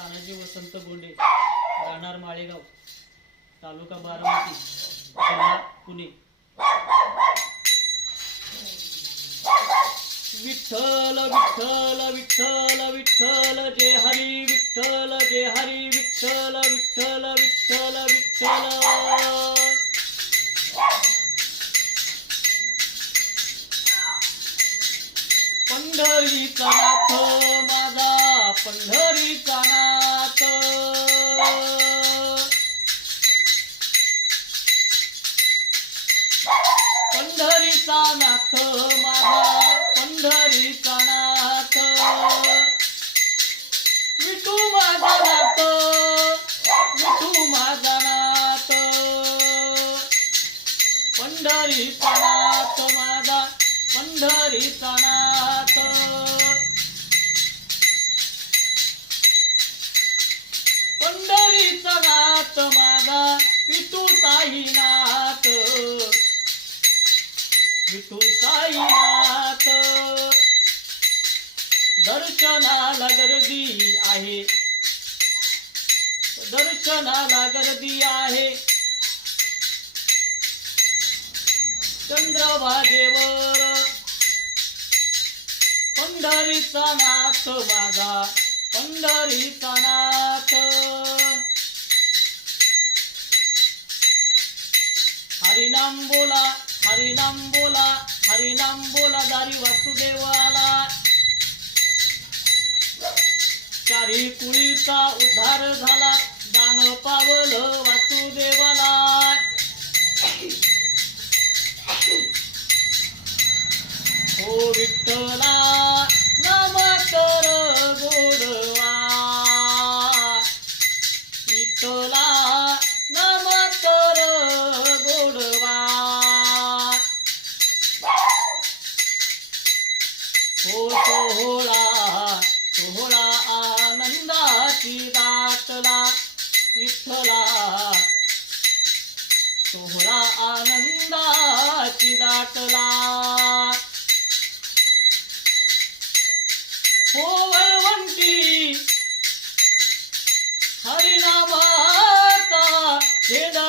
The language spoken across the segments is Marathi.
तानाजी वसंत बोंडे राहणार माळेगाव तालुका बारामती जिल्हा पुणे. विठ्ठल विठ्ठल विठ्ठल विठ्ठल जय हरी विठ्ठल जय हरी विठ्ठल विठ्ठल विठ्ठल विठ्ठल. पंढरीचा पंढरीचा नाथ माझा पंढरीचा नाथ विठू माझा नाथ विठू माझा नाथ. पंढरीचा नाथ माझा पंढरीचा नाथ पंढरीचा नाथ माझा विठू साईनाथ. विठू साईनाथ. दर्शनाला गर्दी आहे. दर्शनाला गर्दी आहे. चंद्रभागेवर पंढरीचा नाथ माझा पंढरीचा नाथ. हरिनाम बोला. हरिनाम बोला हरिनाम बोला दारी वासुदेवाला. चारी कुळीचा उद्धार झाला दान पावलं वासुदेवाला. हो विठ्ठला नाम कर गोडवा विठ्ठला हो सोहळा सोहळा आनंदाची दाटला विठ्ठला सोहळा आनंदाची दाटला हो वळवंटी हरिनामाचा छेदा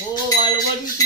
हो वाळवंटी हरिनामाचा